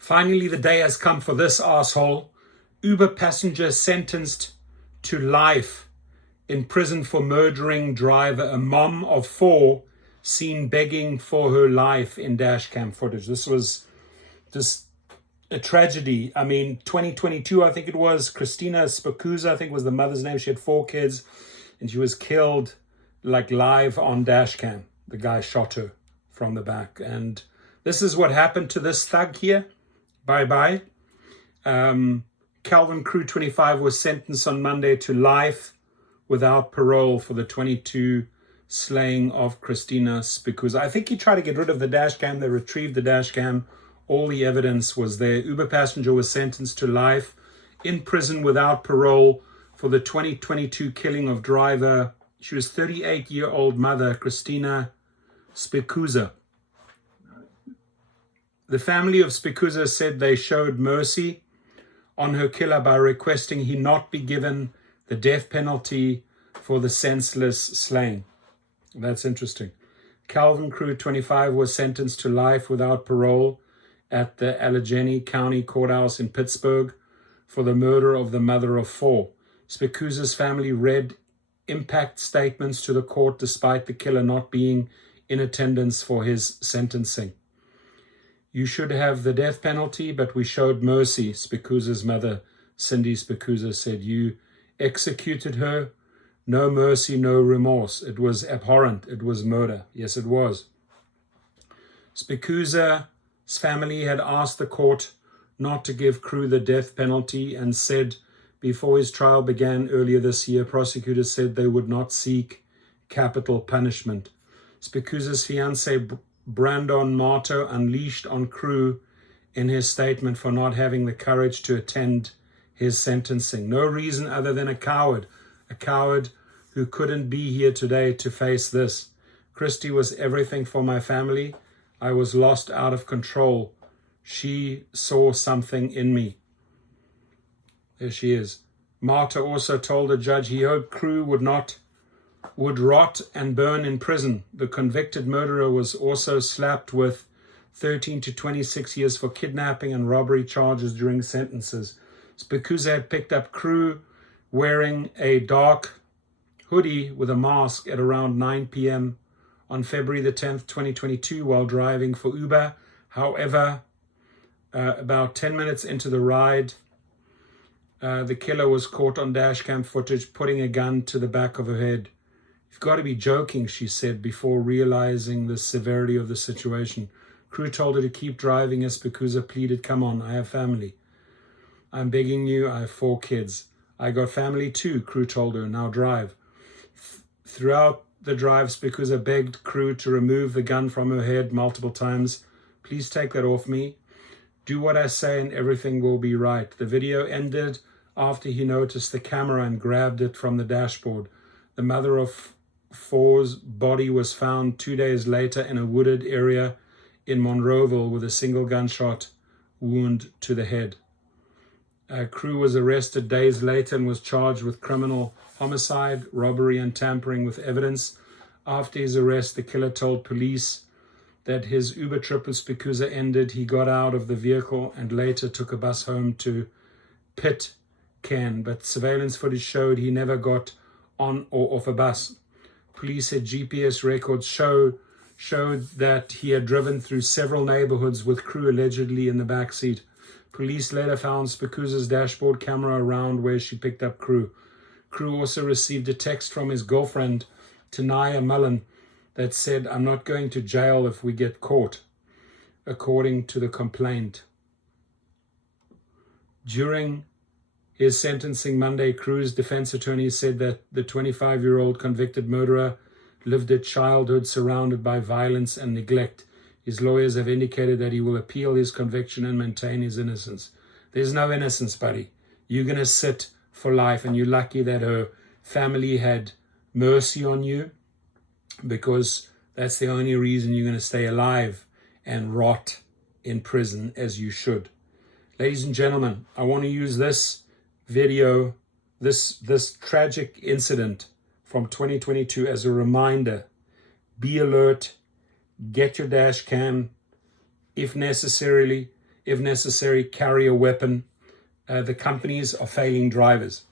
Finally, the day has come for this asshole. Uber passenger sentenced to life in prison for murdering driver. A mom of 4 seen begging for her life in dashcam footage. This was just a tragedy. I mean, 2022, I think it was, Christina Spikuza, I think was the mother's name. She had 4 kids and she was killed like live on dashcam. The guy shot her from the back. And this is what happened to this thug here. Bye-bye. Calvin Crew 25 was sentenced on Monday to life without parole for the 22 slaying of Christina Spikuza. I think he tried to get rid of the dashcam. They retrieved the dashcam. All the evidence was there. Uber passenger was sentenced to life in prison without parole for the 2022 killing of driver. She was 38-year-old mother, Christina Spikuza. The family of Spikuza said they showed mercy on her killer by requesting he not be given the death penalty for the senseless slaying. That's interesting. Calvin Crew 25 was sentenced to life without parole at the Allegheny County Courthouse in Pittsburgh for the murder of the mother of 4. Spikuza's family read impact statements to the court despite the killer not being in attendance for his sentencing. You should have the death penalty, but we showed mercy, Spikuza's mother, Cindy Spikuza, said. You executed her. No mercy, no remorse. It was abhorrent. It was murder. Yes, it was. Spikuza's family had asked the court not to give Crew the death penalty and said before his trial began earlier this year, prosecutors said they would not seek capital punishment. Spikuza's fiancé, Brandon Marto, unleashed on Crew in his statement for not having the courage to attend his sentencing. No reason other than a coward who couldn't be here today to face this. Christy was everything for my family. I was lost out of control. She saw something in me. There she is. Marta also told the judge he hoped Crew would rot and burn in prison. The convicted murderer was also slapped with 13 to 26 years for kidnapping and robbery charges during sentences. Spikuza had picked up Crew wearing a dark hoodie with a mask at around 9 p.m. on February the 10th, 2022, while driving for Uber. However, about 10 minutes into the ride, the killer was caught on dashcam footage putting a gun to the back of her head. You've got to be joking, she said, before realizing the severity of the situation. Crew told her to keep driving as Spikuza pleaded, come on, I have family. I'm begging you, I have 4 kids. I got family too, Crew told her, now drive. Throughout the drive, Spikuza begged Crew to remove the gun from her head multiple times. Please take that off me. Do what I say and everything will be right. The video ended after he noticed the camera and grabbed it from the dashboard. The mother of 4's body was found 2 days later in a wooded area in Monroeville with a single gunshot wound to the head. Crew was arrested days later and was charged with criminal homicide, robbery, and tampering with evidence. After his arrest, the killer told police that his Uber trip with Spikuza ended. He got out of the vehicle and later took a bus home to Pitcairn, but surveillance footage showed he never got on or off a bus. Police said GPS records showed that he had driven through several neighborhoods with Crew allegedly in the back seat. Police later found Spikuza's dashboard camera around where she picked up Crew. Crew also received a text from his girlfriend, Tanaya Mullen, that said, I'm not going to jail if we get caught, according to the complaint. During his sentencing Monday, Crew's defense attorney said that the 25-year-old convicted murderer lived a childhood surrounded by violence and neglect. His lawyers have indicated that he will appeal his conviction and maintain his innocence. There's no innocence, buddy. You're going to sit for life, and you're lucky that her family had mercy on you, because that's the only reason you're going to stay alive and rot in prison as you should. Ladies and gentlemen, I want to use this video, this tragic incident from 2022 as a reminder. Be alert, get your dash cam if necessary, if necessary, carry a weapon. The companies are failing drivers.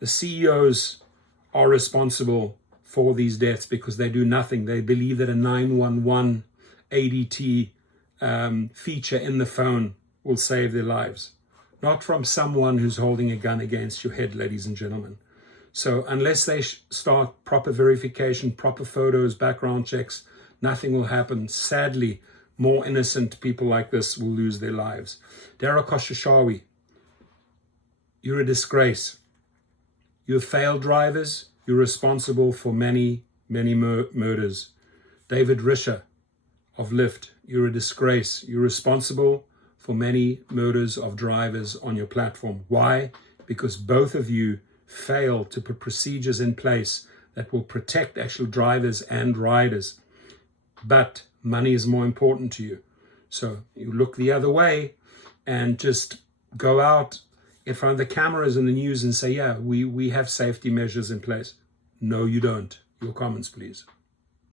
The CEOs are responsible for these deaths because they do nothing. They believe that a 911 ADT feature in the phone will save their lives. Not from someone who's holding a gun against your head, ladies and gentlemen. So unless they start proper verification, proper photos, background checks, nothing will happen. Sadly, more innocent people like this will lose their lives. Dara Khosrowshahi, you're a disgrace. You're failed drivers. You're responsible for many, many murders. David Risher of LYFT, you're a disgrace. You're responsible for many murders of drivers on your platform. Why? Because both of you fail to put procedures in place that will protect actual drivers and riders. But money is more important to you. So you look the other way and just go out in front of the cameras and the news and say, yeah, we have safety measures in place. No, you don't. Your comments, please.